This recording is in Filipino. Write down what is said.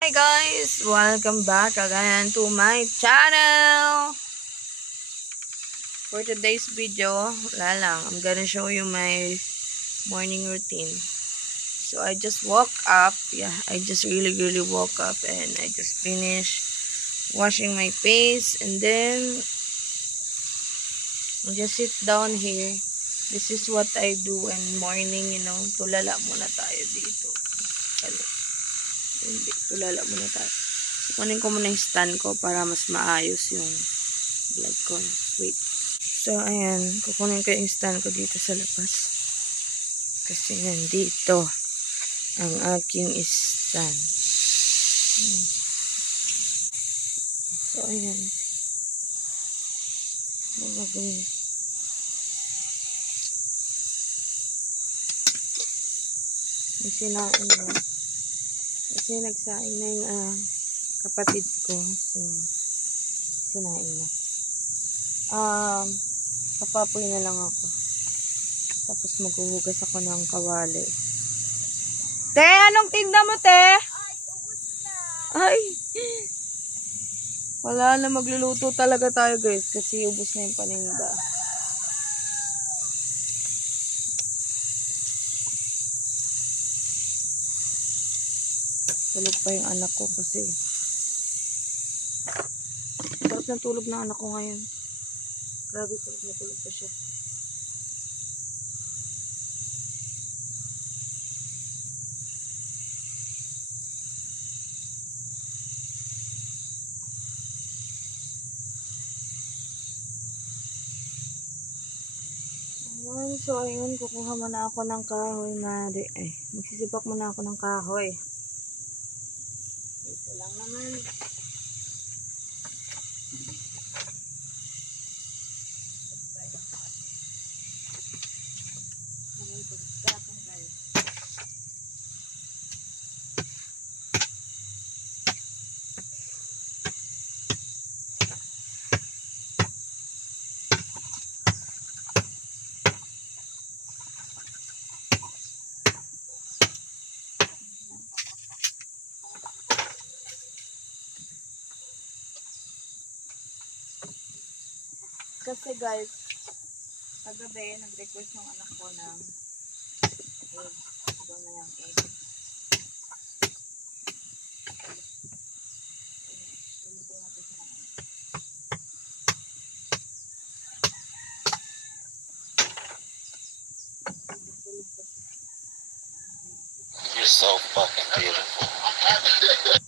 Hi guys! Welcome back again to my channel! For today's video, wala lang. I'm gonna show you my morning routine. So I just woke up. Yeah, I just really woke up and I just finished washing my face and then I just sit down here. This is what I do in morning, tulala muna tayo dito. Hindi, tulala muna tayo. So, kunin ko muna yung stand ko para mas maayos yung vlog ko. Wait. So, ayan. Kukunin ko yung stand ko dito sa labas. Kasi nandito ang aking stand. So, ayan. Ano gagawin? May sinain mo. Kasi nagsaing na yung kapatid ko. So, sinain na. Papapoy na lang ako. Tapos maghuhugas ako ng kawali. Te, anong tinda mo, te? Ay, ubos na. Ay! Wala na, magluluto talaga tayo, guys. Kasi ubos na yung paninda. Tulog pa yung anak ko kasi. Sarap ng tulog ng anak ko ngayon. Grabe, tulog na tulog pa siya. So, ayun, kukuha muna ako ng kahoy, magsisipak muna ako ng kahoy. Ito lang naman. Kasi guys, kagabi, nag-request yung anak ko ng egg. Ito na yung egg. You're so fucking beautiful.